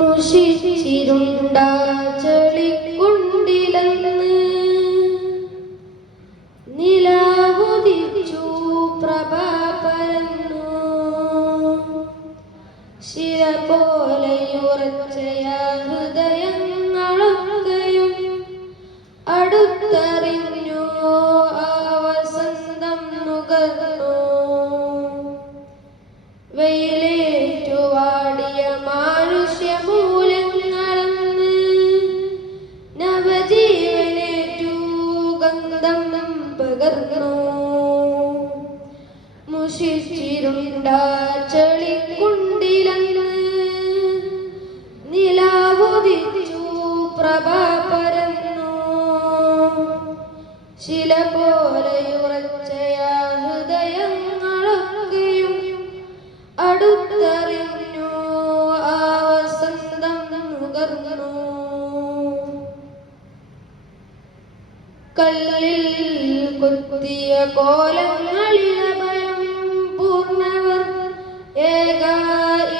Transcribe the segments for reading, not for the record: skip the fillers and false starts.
മുഷിച്ചിരുണ്ടാ ചെളിക്കുണ്ടിലെന്ന് നിലാവുദിച്ചു പ്രഭ പരന്നു. ശില പോലെയുറച്ചയ ഹൃദയങ്ങളൊക്കെയും അടുത്തറിഞ്ഞു ആ വസന്തം നുകർന്നു. വെയിലേറ്റു വാടിയ മാനുഷ്യമൂലങ്ങളെന്ന് നവജീവനേറ്റു ഗന്ധം പകർന്നു. മുഷിച്ചിരുണ്ട ചെളിക്കുണ്ടിലെന്ന് നിലാവുദിച്ചു പ്രഭ പരന്നു. ശില പോലെയുറച്ചയ ഹൃദയങ്ങളൊക്കെയും അടുത്തറിഞ്ഞു ആ വസന്തം നുകർന്നു. കല്ലിൽ കൊത്തിയ കോലങ്ങളിലഭയം പൂർണ്ണവർ ഏക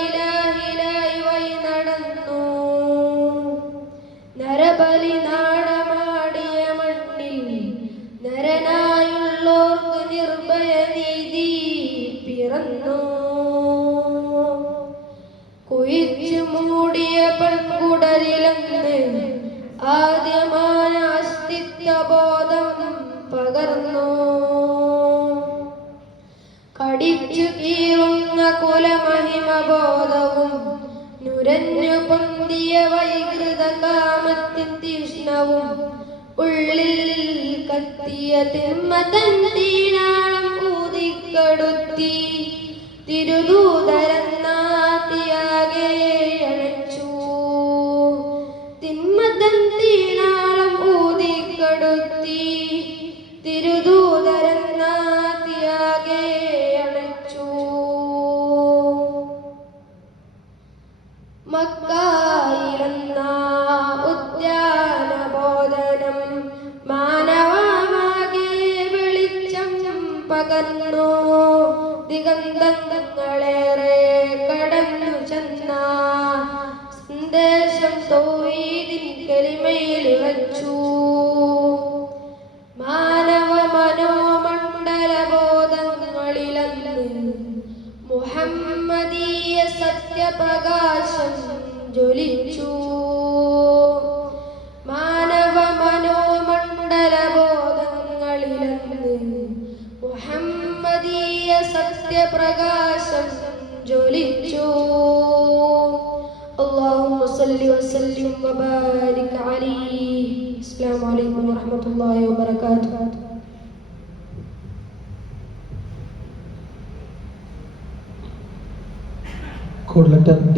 ഇലാഹിലായി വഴി നടന്നു. നരബലി നാടമാടിയ മണ്ണിൽ നരനായുള്ളോർക്ക് നിർഭയ നീതി പിറന്നു. കുഴിച്ചു മൂടിയ പെൺകുടലിലെന്ന് ആദ്യമായ അസ്തിത്വബോധം പകർന്നു. കടിച്ചു കീറുന്ന കുലമഹിമബോധവും നുരഞ്ഞു പൊന്തിയ വൈകൃത കാമത്തിൻ തീഷ്ണവും ഉള്ളിൽ കത്തിയ തിന്മതൻ തീനാളം ഊതിക്കടുത്തി തിരുദൂതരെന്നാത്തിയാകെ അണച്ചു. തിന്മതൻ തീനാളം ഊതിക്കടുത്തി തിരുദൂതരെന്നാത്തിയാകെ അണച്ചു. മക്കായിലെന്ന ഉദ്യാനബോധനം മാനവമാകെ വെളിച്ചം പകർന്നു. ദിഗന്ധങ്ങളേറെ കടന്നു ചെന്ന സന്ദേശം തൗഹീദിൻ കലിമയിൽ വച്ചു. മാനവ മനോമണ്ഡല ബോധങ്ങളിലെന്ന് മുഹമ്മദീയ സത്യപ്രകാശം ജ്വലിച്ചു. മാനവ മനോമണ്ഡല ബോധങ്ങളിലെന്ന് മുഹമ്മദീയ സത്യപ്രകാശം ജ്വലിച്ചു. اللهم صل وسلم وبارك عليه. السلام عليكم ورحمة الله وبركاته. Code letter D.